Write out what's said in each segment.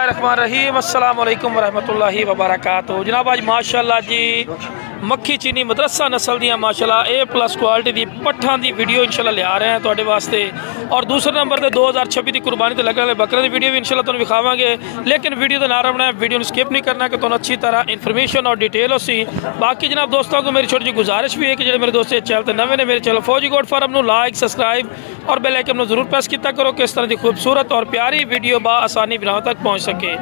रहीम अस्सलाम वालेकुम वरहमतुल्लाहि वबरकातुहू। जनाब आज माशाअल्लाह जी मक्खी चीनी मदरसा नस्ल दियाँ माशाअल्लाह A+ क्वालिटी दी पट्ठां दी वीडियो इंशाअल्लाह ले आ रहे हैं तुहाडे वास्ते। और दूसरे नंबर ते 2026 दी कुर्बानी ते लगने वाले बकरे दी वीडियो भी इंशाअल्लाह तुहानू विखावांगे, लेकिन वीडियो दा ना रखना है, वीडियो स्किप नहीं करना कि तुहानू अच्छी तरह इन्फॉर्मेशन और डिटेल हो सी। बाकी जनाब दोस्तों को मेरी छोटी जी गुजारिश भी है कि जो मेरे दोस्त चैनल ते नवे ने मेरे चैनल फौजी गोट फार्म नू लाइक सब्सक्राइब और बेल आइकन नू जरूर प्रेस किया करो कि इस तरह की खूबसूरत और प्यारी वीडियो बा आसानी बनाव तक पहुँच सके।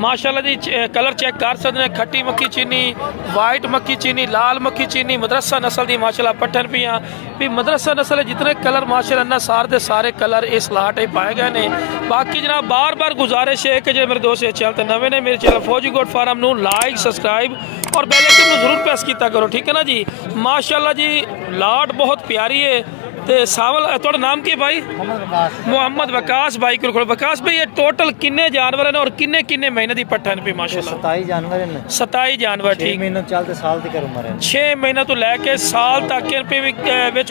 माशाअल्लाह जी कलर चेक कर सकते हैं, खट्टी मक्खी चीनी, वाइट मक्खी चीनी, लाल मक्खी चीनी मदरसा नस्ल की माशाअल्लाह पट्ठन पियाँ भी मदरसा नस्ल जितने कलर माशाअल्लाह सारे के सारे कलर इस लाट पाए गए हैं। बाकी जनाब बार बार गुजारिश है कि जो मेरे दोस्त चैनल तो नवे ने मेरे चैनल फौजी गोट फार्म नू लाइक सब्सक्राइब और बेल आइकन जरूर प्रेस किया करो, ठीक है ना जी। माशाअल्लाह जी लाट बहुत प्यारी है। तो सावल थोड़ा नाम की भाई? मोहम्मद वकास भाई को। वकास भाई ये टोटल किन्ने जानवर हैं और किन्ने किन्ने महीने की पट्ठन पे? माशाअल्लाह 27 जानवर हैं। 27 जानवर, ठीक। 6 महीने चलते साल तक उम्र है। 6 महीने तो लैके साल तक पे भी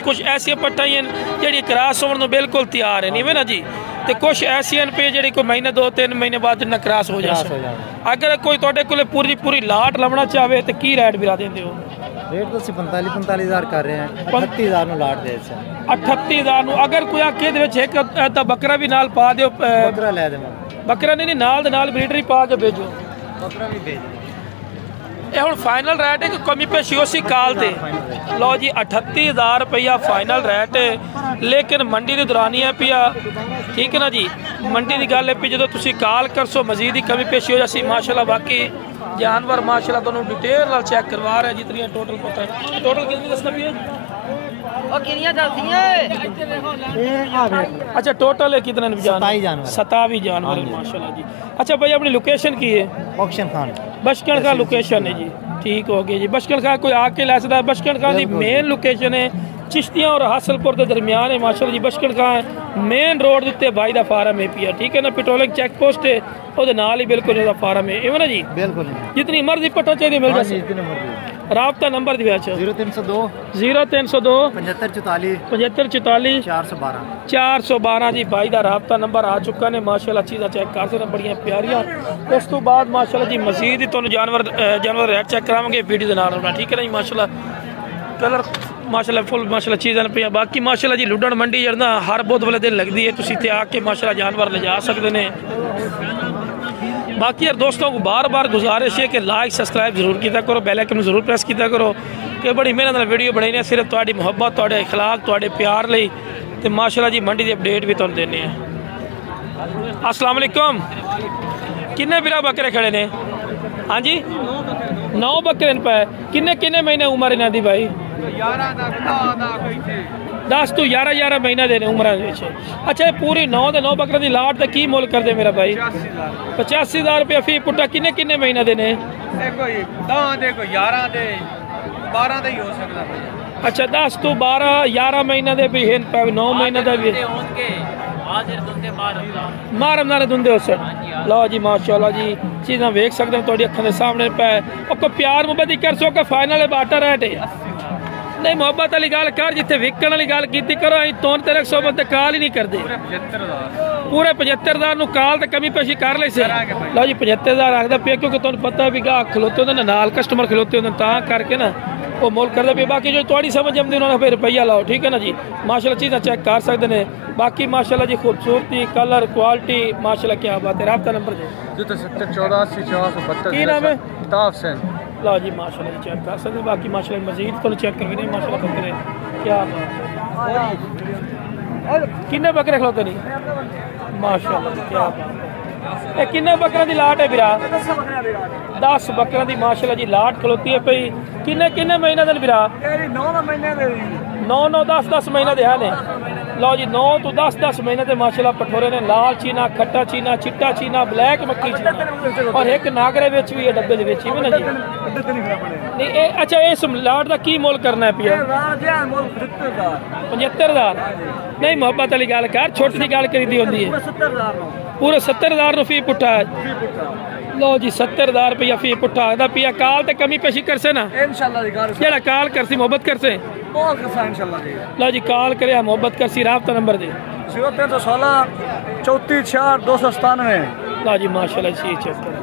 कुछ ऐसी पट्ठां जी क्रॉस होने को बिल्कुल तैयार है, नहीं ना जी। तो कुछ ऐसी पे जी कोई महीने 2-3 महीने बाद जिन्ना क्रॉस हो जाए। अगर कोई थोड़े को पूरी पूरी लाट लवना चाहे तो की रेट बिरा देंगे हो? रेट तो 45-45 कर रहे हैं। 38,000 लाट दे 38,000। अगर कोई आखे एक बकरा भी नाल पा दो, बकरा ले दे, बकरा नहीं नाल ब्रीडर ही पा के भेजो, बकरा भी भेज। ये हुण फाइनल रेट है कि कमी पेशी उसी काल ते? लो जी 38,000 रुपया फाइनल रेट है, लेकिन मंडी की दौरानी है पिया, ठीक है ना जी। मंडी की गल है भी जो तुम काल करसो मजीद ही कमी पेशी हो जासी माशाअल्लाह। बाकी जानवर माशाअल्लाह दोनों डिटेल नाल चेक करवा रहे हैं जितनी टोटल पता है। टोटल कितनी दसना भी है? अच्छा टोटल है कितने? 27 जानवर माशाअल्लाह जी। अच्छा भाई अपनी लोकेशन की है? बख्शन खान बशकन खान लोकेशन है जी, ठीक हो गया जी। बशकन खान कोई आके लै सकता है। बशकन खान की मेन लोकेशन है चिश्तियाँ और हासलपुर के दरमियान है माशाअल्लाह जी। बशकन खान मेन रोड के उत्ते भाई का फार्म है पिया, ठीक है ना। पेट्रोलिंग चेक पोस्ट है वो नाल ही बिल्कुल फार्म है, इवन ना जी। बिल्कुल जितनी मर्जी पट्टा चाहिए मिल जाए। राबता नंबर दिया 0302 7544 412 जी भाई का राबता नंबर आ चुका ने माशाअल्लाह। चीज़ा चेक कर सकते बड़िया प्यारियां। उस तो बाद माशाअल्लाह जी मजीद ही तुहानू जानवर रेट चेक करावांगे वीडियो के नाल, ठीक है ना जी। माशाअल्लाह कलर माशाअल्लाह फुल माशाअल्लाह चीज़ां पे। बाकी माशाअल्लाह जी लुडन मंडी जरना हर बुध वाले दिन लगती है, तुसीं इत्थे आके माशाअल्लाह जानवर ले जा सकते हैं। बाकी यार दोस्तों को बार बार गुजारिश है कि लाइक सब्सक्राइब जरूर किया करो, बेल आइकन जरूर प्रेस किया करो कि बड़ी मेहनत नाल वीडियो बनाई सिर्फ तुहाडी मुहब्बत, तुहाडे अखलाक, तुहाडे प्यार लई। ते माशाअल्लाह जी मंडी दी अपडेट भी तुहानू देने हैं। अस्सलाम वालेकुम। किन्ने बिरा बकरे खड़े ने? हाँ जी 9 बकरे पे। किन्ने किन्ने महीने उम्र इन्हां दी भाई? 10 तो 11 महीना देने उम्र। अच्छा पूरी 9 बकरे की लाट तो की मुल कर दे मेरा भाई? 85,000 रुपया फी पुट्टा। किन्ने किन्ने महीना देने? अच्छा 10 तो 12-11 महीना दे भी 9 महीने का भी मारम नारे दुंदे उस। लो जी माशाअल्लाह जी चीज़ा वेख सकते हैं थोड़ी अखों के सामने पै। और प्यार मुहब्बत ही कर सो के फाइनल बाटा रेट है नहीं। मुहब्बत वाली गल कर, जिथे विकण वाली गल की करो। अं तो तेरे 100 बंदे काल ही नहीं करते। पूरे 75,000 काल तो कमी पेशी कर ले से। लो जी 75,000 आखदा पे क्योंकि तुहानू पता भी गाह खलोते होंगे नाल कस्टमर खलोते होंगे ता करके ना वो मुल करते पे। बाकी जो थोड़ी समझ आती उन्होंने फिर रुपया लाओ, ठीक है ना जी। माशाअल्लाह चीज़ां चेक कर सकते हैं। बाकी माशाअल्लाह जी खूबसूरती कलर क्वालिटी माशाअल्लाह क्या बात है। राब्ता नंबर 74 की नाम है? हुसैन। लो जी माशाअल्लाह जी चेक कर सकते। बाकी माशाअल्लाह मजीद तो चेक करके माशाअल्लाह बकरे क्या किन्ने बकरे खलोते नहीं माशाअल्लाह क्या बात है। किन्ने बकरे की लाट है बिरा? 10 बकरे की माशाअल्लाह जी लाट खलोती है पई। किन्ने किन्ने महीने दिन बिरा? 9 10 महीने दे है ने। लो जी 9 तो 10 महीने के माशाअल्लाह पठोरे ने। लाल चीना, खट्टा चीना, चिट्टा चीना, ब्लैक मक्खी चीना और एक नागरे विच भी है डब्बे दे विच भी ना जी। नहीं अच्छा इस लाट का की मोल करना है पिया? 75,000। नहीं मोहब्बत वाली गल कर, छोटी सी गल करी दी होंदी है। पूरे 70,000 फी पुट्ठा है। लो जी 70,000 रुपया फी पुट्ठा आखदा पिया। काल तो कमी पेशी करसे ना इंशाअल्लाह। काल करसी मोहब्बत करसे लो जी काल करे मोहब्बत करसी। राब्ता नंबर दे 0316 34 6297। लो जी माशाल्लाह जी चेक करो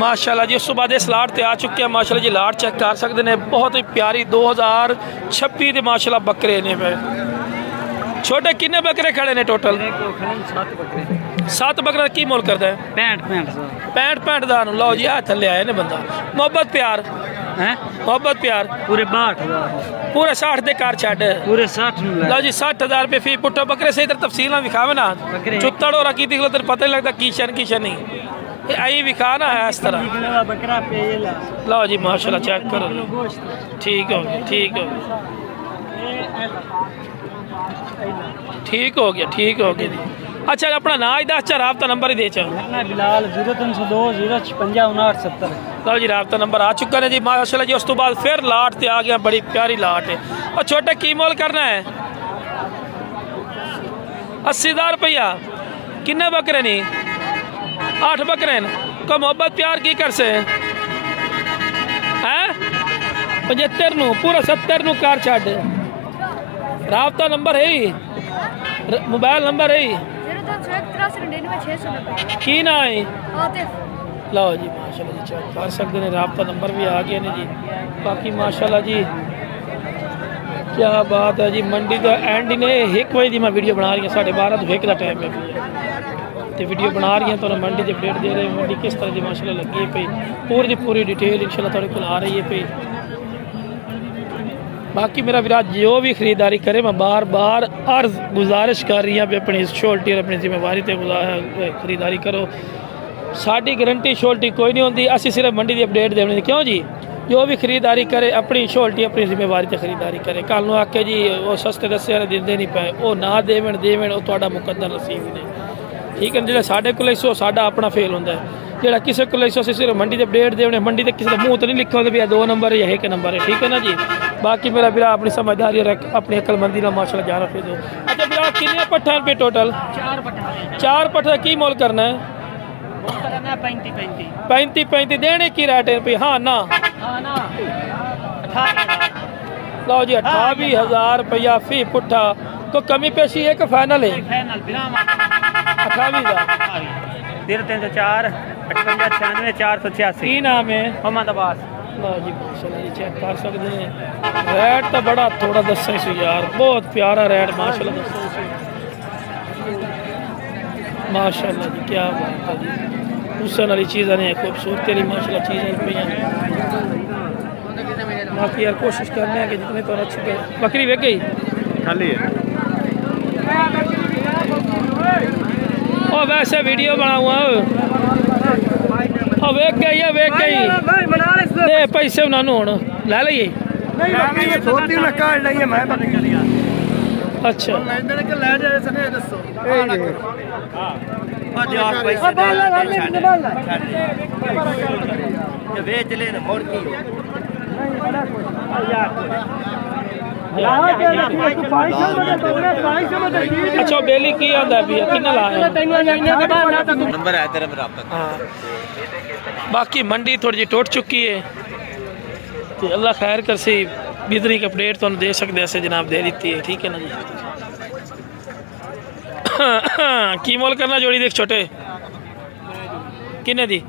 माशाल्लाह जी। उस तो बाद इस लाट ते आ चुके हैं माशाल्लाह जी। लाट चेक कर सकते हैं बहुत ही प्यारी 2026 के माशाल्लाह बकरे ने पे। छोटे किन्ने बकरे खड़े ने टोटल? 7 बकरा की मोल करता है? 65 दा। लो जी आ थले आए ने बंदा। मोहब्बत प्यार हैं मोहब्बत प्यार पूरे 62,000 पूरे 60 दे कार छड़ पूरे 60 लो जी 60,000 रुपये फी पुट्ठा बकरे से इधर तफसील ना विखावे ना चुत्तड़ और की दिखलो तेरे पता नहीं लगता कीशन नहीं आई विखा ना है इस तरह बकरा पे लो जी माशाल्लाह चेक करो ठीक हो गया ठीक हो गया ठीक हो गया ठीक हो गया जी। अच्छा अपना ना ही दस चार राबता नंबर ही दे चाहो बिलाल 0302 056 5970 लो जी राबता नंबर आ चुका है जी माशाल्लाह जी। उस तो बाद फिर लाट ते आ गया बड़ी प्यारी लाट है। और छोटे की मोल करना है 80,000 रुपया किन्ने बकरे नहीं 8 बकरे को मोहब्बत प्यार की कर से हैं 75 नू पूरा 70 नू कार छड़ राबता नंबर है मोबाइल नंबर है की ना है लो जी माशाल्लाह जी चेक कर सकते हैं राबता नंबर भी आ गए ने जी। बाकी माशाल्लाह जी क्या बात है जी। मंडी का एंड ने 1 बजे की मैं वीडियो बना रही हूँ 12:30 तो 1 का टाइम है तो वीडियो बना रही हैं तो मंडी की अपडेट दे रहे हैं मंडी किस तरह की माशाल्लाह लगी है पई पूरी की पूरी डिटेल इंशाल्लाह थोड़े को आ रही है पई। बाकी मेरा विराज जो भी खरीदारी करे मैं बार बार अर्ज गुजारिश कर रही हूँ अपनी श्योरिटी और अपनी जिम्मेवारी से खरीदारी करो। साड़ी गारंटी श्योरिटी कोई नहीं होती असी सिर्फ मंडी की अपडेट देने क्यों जी। जो भी खरीदारी करे अपनी श्योरिटी अपनी जिम्मेवारी से खरीदारी करे कल नूं आके जी वो सस्ते दस्से वाले दिंदे नहीं पाए वो ना देवन वो तुहाडा मुकद्दर नसीब ही नहीं ठीक है। जो साढ़े को सो साडा अपना फेल होंदा है जो किसी को सिर्फ मंडी के अपडेट देने मंडी के किसी का मुँह तो नहीं लिखा होता भी 2 नंबर या 1 नंबर है ठीक है ना जी। बाकी मेरा बिरा अपनी समझदारी और अपनी अकलमंदी ना माशाल्लाह जान रखे दो। अच्छा बिरा कितने पट्ठा पे टोटल 4 पट्ठा की मोल करना है 35 देने की रेट है हाँ ना लो जी 28,000 रुपया फी पुट्ठा को कमी पेशी है कि फाइनल है 28,000 0304 58 96 486 की नाम है मोहम्मद अब्बास। लो जी माशाल्लाह जी चेक कर सकते हैं रेट तो बड़ा थोड़ा दसा सी यार बहुत प्यारा रेट माशाल्लाह दसा माशाल्लाह जी क्या बात है जी हुसन वाली चीज़ नहीं खूबसूरती वाली माशाल्लाह चीज़ें पे बाकी यार कोशिश करने हैं कि जितने तो अच्छी बकरी वेच गई खाली है और वैसे वीडियो बनाऊँ वेच गई है वेच गई दे पैसे उन्होंने हूँ लै लीए अच्छा अच्छा बेली की आंदा भी किन्ना लाया नंबर है तेरा मेरा हां। बाकी मंडी थोड़ी जी टूट चुकी है तो अल्लाह खैर कर सी बिजली की अपडेट तो दे सकते ऐसे जनाब दे दी है ठीक है ना जी। की मोल करना जोड़ी देख छोटे किन्ने दी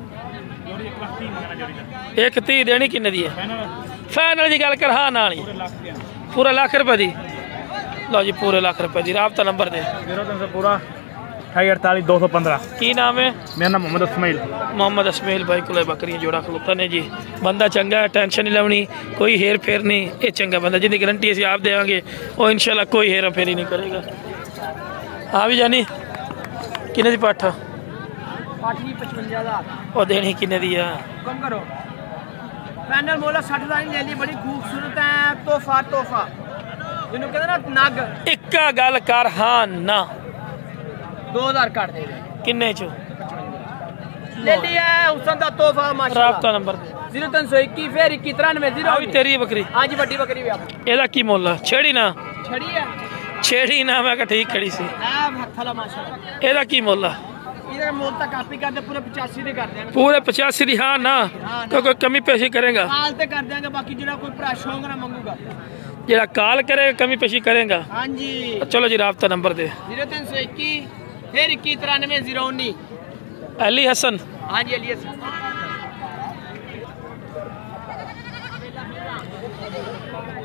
130 देनी किन्ने दी है फाइनल की गल कर हाँ ना पूरा लाख रुपए दी लो जी पूरे लाख रुपए दी राबता नंबर दे पूरा 28 215 की नाम है मेरा नाम मोहम्मद इसमाइल भाई को बकरियां जोड़ा खलोता ने जी बंदा चंगा है टेंशन नहीं लवनी कोई हेर फेर नहीं ये चंगा बंदा जिंदी गारंटी असी आप देंगे वो इंशाल्लाह कोई हेर फेरी नहीं करेगा। हाँ भी जानी किन्ने दी पट्ठ 55,000 और देनी किन्ने दी है कम करो पैनल मोला 60,000 ले ली बड़ी खूबसूरत है तोहफा जिन्हों कहते ना नग इक्का गल कर हाँ ना 2,000 काट दे किन्ने चो ले लिया हुसन दा तोहफा माशाल्लाह। राबता नंबर 0321 फिर 2193 आ भी तेरी बकरी आज बड़ी बकरी भी आप एदा की मोल छेड़ी ना छड़ी है छेड़ी ना मैं ठीक खड़ी सी हथला माशाल्लाह एदा की मोल इधर मोल तक कापी कर दे पूरे 85 दे कर देंगे पूरे 85 दी हाँ ना तो कोई कमी पेशी करेगा काल ते कर देंगे बाकी जेड़ा कोई भरा शौक ना मंगूगा जेड़ा काल करेगा कमी पेशी करेगा हां जी। चलो जी राबता नंबर दे 0321 फिर 2193 019 अली हसन। हाँ जी अली हसन।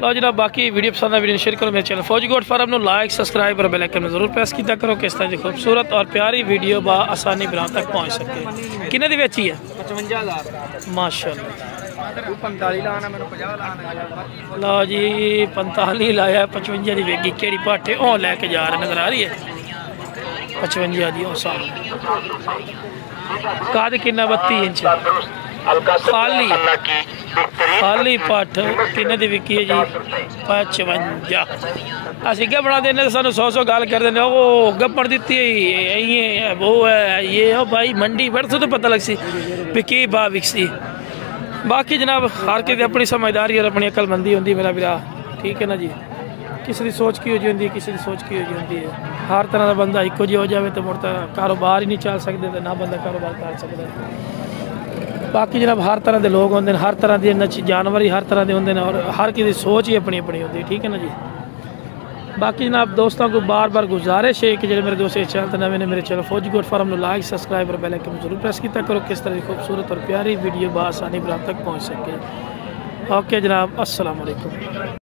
लो जनाब बाकी वीडियो पसंद है वीडियो शेयर करो मेरे चैनल फौजी गोट फार्म नो लाइक सब्सक्राइब और बेल आइकन में जरूर प्रेस किया करो कि इस तरह की खूबसूरत और प्यारी वीडियो बा आसानी बिना तक पहुंच सके। किन्ने दी बेची है? 55,000 माशाल्लाह। 45 लाना मैंने 50 लाना। लो जी 45 लाया 55 दी वेगी केड़ी पाटे ओ लेके जा रहे नजर आ रही है 55 दी ओ साल काद किन्ना 32 इंच खाली खाली पट किन्ने दी विकी है जी 55। असि क्या बना देने सानू 100 गाल कर देने ओ गप्पड़ दी है वो है ये हो भाई मंडी बैठो तो पता लग सी भी की भाव विकसी। बाकी जनाब हर किसी अपनी समझदारी और अपनी अकलमंदी होंगी मेरा भरा ठीक है ना जी। किसी की सोच की हो जी होंगी किसी की सोच की हो जी होंगी है। हर तरह का बंदा इको जी हो जाए तो मुड़ कारोबार ही नहीं चल सकते तो ना बंदा कारोबार कर सकता। बाकी जनाब हर तरह के लोग होंगे हर तरह के जानवर ही हर तरह के होंगे और हर किसी सोच ही अपनी अपनी होती है ठीक है ना जी। बाकी जनाब दोस्तों को बार बार गुजारिश है कि जो मेरे दोस्त चैनल तो नवे ने मेरे चैनल फौजी गोट फार्म को लाइक सब्सक्राइब और बेल आइकन जरूर प्रेस किया करो किस तरह की खूबसूरत और प्यारी वीडियो बआसानी बराबर तक पहुँच सके। ओके जनाब अस्सलाम वालेकुम।